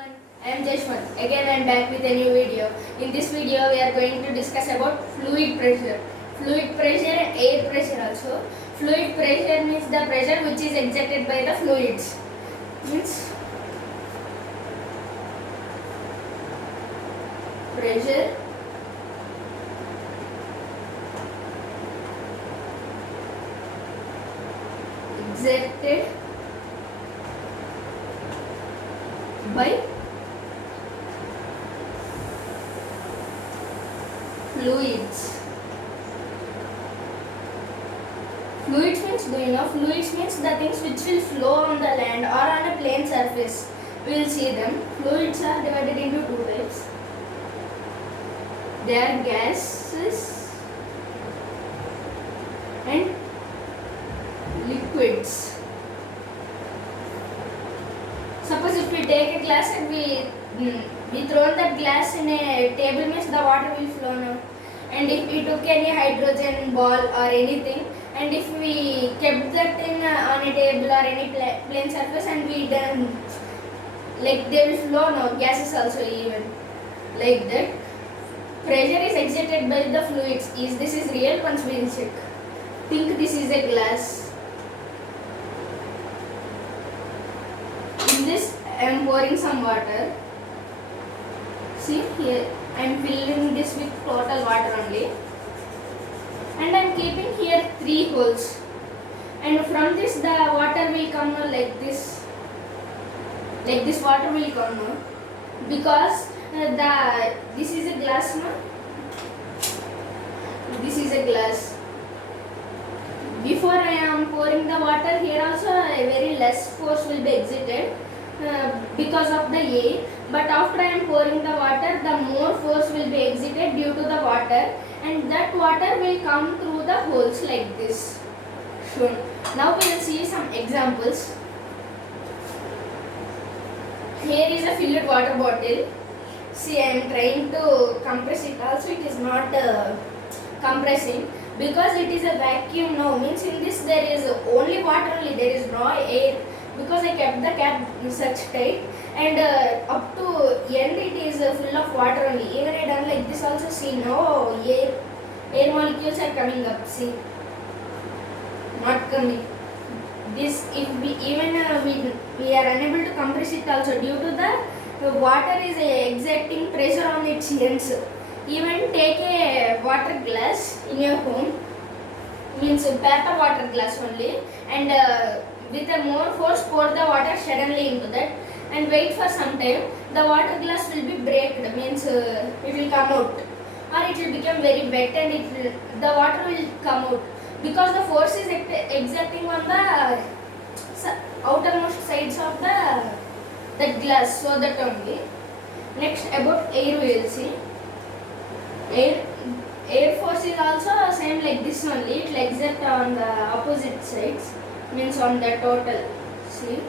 everyone, I am Jashwant. Again I am back with a new video. In this video we are going to discuss about fluid pressure. Fluid pressure and air pressure also. Fluid pressure means the pressure which is exerted by the fluids. Means pressure exerted by fluids. Fluids means, do you know, fluids means the things which will flow on the land or on a plane surface. We will see them. Fluids are divided into two types. They are gases and liquids. Suppose if we take a glass and we throw that glass in a table, means the water will flow now. And if we took any hydrogen ball or anything, and if we kept that in on a table or any plane surface, and we done like they will flow now, gases also even like that. Pressure is exerted by the fluids. Is this is real? Once we will check. Think this is a glass. In this I am pouring some water. See here I am filling this with total water only, and I am keeping here 3 holes, and from this the water will come like this. Like this water will come now, because this is a glass now. This is a glass. Before I am pouring the water, here also a very less force will be exerted because of the air, but after I am pouring the water, the more force will be exerted due to the water, and that water will come through the holes like this. Sure. Now we will see some examples. Here is a filled water bottle. See, I am trying to compress it. Also, it is not compressing because it is a vacuum now. Means in this there is only water only. There is no air, because I kept the cap such tight, and up to end it is full of water only. Even I done like this also. See now air molecules are coming up. See, not coming. This if we even we are unable to compress it also due to the water is exerting pressure on its ends. Even take a water glass in your home, means paper water glass only, and with a more force pour the water suddenly into that, and wait for some time. The water glass will be breaked, means it will come out, or it will become very wet, and the water will come out, because the force is exerting on the outermost sides of the glass. So that only. Next about air we will see. Air force is also same like this only. It will exert on the opposite sides, means on the total. See,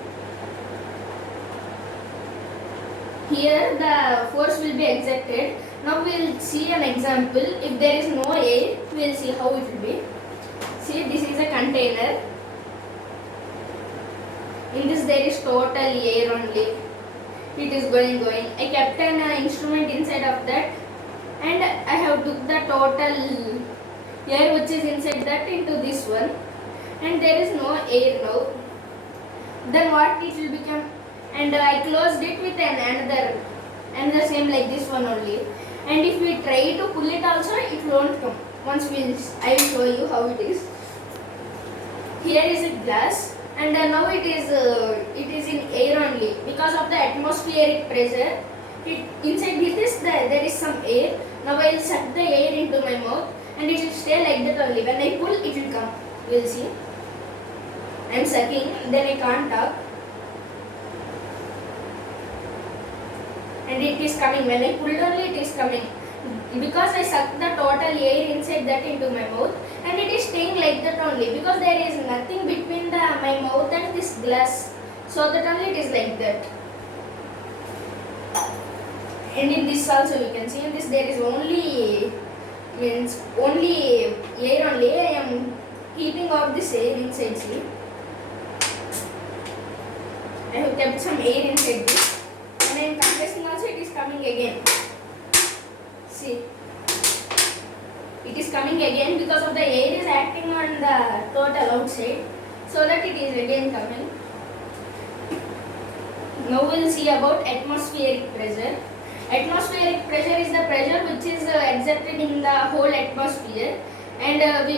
here the force will be exerted. Now we will see an example. If there is no air, we will see how it will be. See, this is a container. In this there is total air only. It is going. I kept an instrument inside of that, and I have took the total air which is inside that into this one, and there is no air now. Then what it will become? And I closed it with another same like this one only. And if we try to pull it also, it won't come. Once I will show you how it is. Here is a glass, and now it is in air only because of the atmospheric pressure. Inside this there is some air. Now I will suck the air into my mouth, and it will stay like that only. When I pull, it will come. You will see. I am sucking, then I can't talk, and it is coming. When I pulled only, it is coming, because I sucked the total air inside that into my mouth, and it is staying like that only, because there is nothing between my mouth and this glass. So that only it is like that. And in this also we can see, in this there is only air only. I am keeping out this air inside. See, I have kept some air inside this, and I am coming again. See, it is coming again because of the air is acting on the total outside, so that it is again coming. Now we will see about atmospheric pressure. Atmospheric pressure is the pressure which is exerted in the whole atmosphere, and we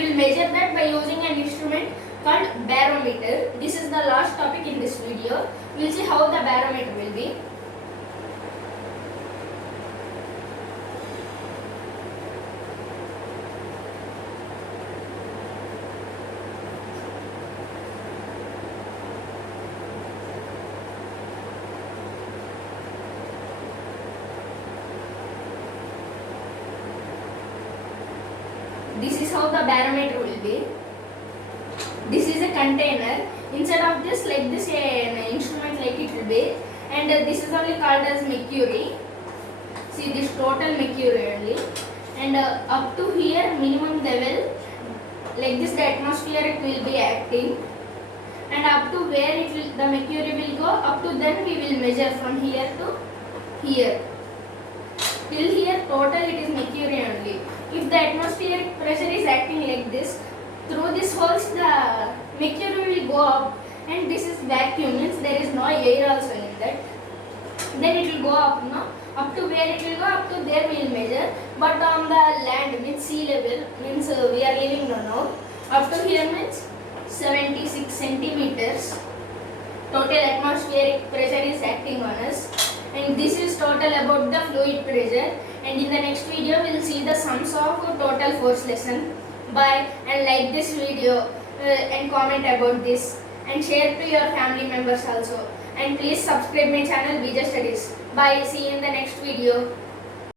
will measure that by using an instrument called barometer. This is the last topic in this video. We will see how the barometer will be. This is how the barometer will be. This is a container. Inside of this, like this, an instrument like it will be, and this is only called as mercury. See, this total mercury only, and up to here minimum level, like this the atmospheric will be acting, and up to where it will, the mercury will go, up to then we will measure from here to here. Till here total it is mercury only. If the atmospheric pressure is acting like this, through this holes the mercury will go up, and this is vacuum, means there is no air also in that. Then it will go up, no? Up to where it will go, up to there we will measure. But on the land, means sea level, means we are living now, up to here means 76 centimeters. Total atmospheric pressure is acting on us, and this is total about the fluid pressure. And in the next video we will see the sums of total force lesson. Bye, and like this video and comment about this, and share to your family members also, and please subscribe my channel Vijay Studies. Bye, see you in the next video.